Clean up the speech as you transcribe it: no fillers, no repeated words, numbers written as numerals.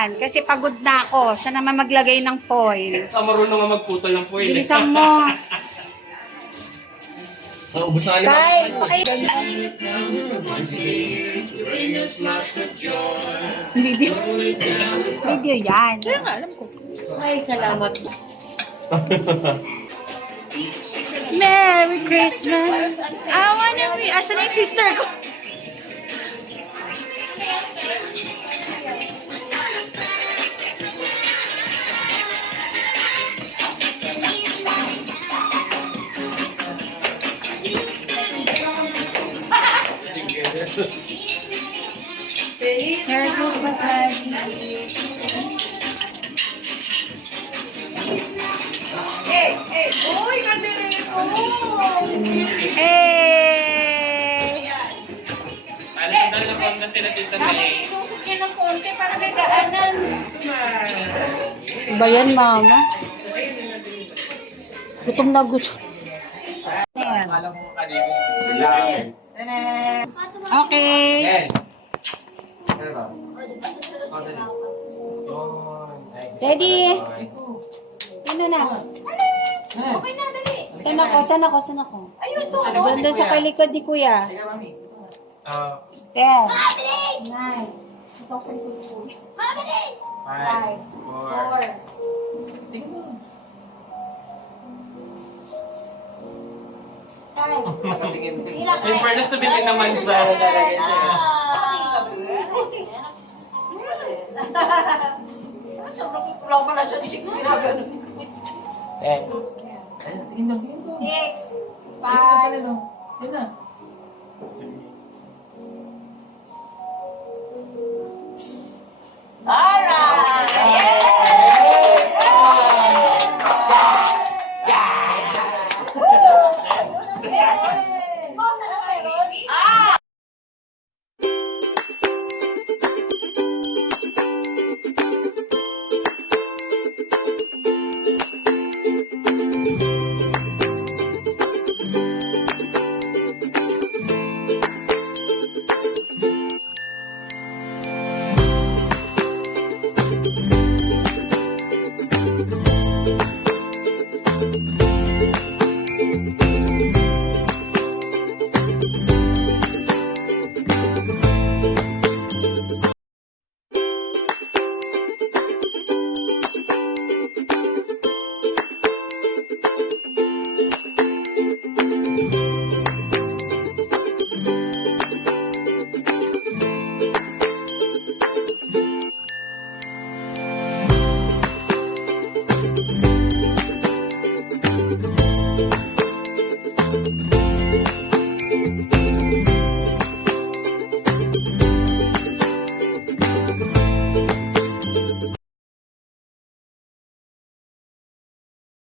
yan. Kasi pagod na ako. Siya naman maglagay ng foil. Marunong nga magputol ng foil. Bilisan mo. Ubus na Kyle, Video. Video yan. Kaya nga, alam ko. Ay, salamat. Merry Christmas. I wanna be... Asan yung sister ko? Merry Christmas, Hey! Uy, kadiri ko! Hey! Alas na lang na sila dito na eh. Itusok niya ng konti para may daanan. Ba yan, mama? Gutom na gusto. Ayan. Alam mo kanina. Okay. Ready? Ano na? Okay na, dali. Saan ako? Ayun to. Doon sa kalikod ni kuya. 10. 9. 2,000 5. 4. In fairness na bitin naman sa Sobrang kulang pala siya ni Chicks. Ginagano. 6. 5.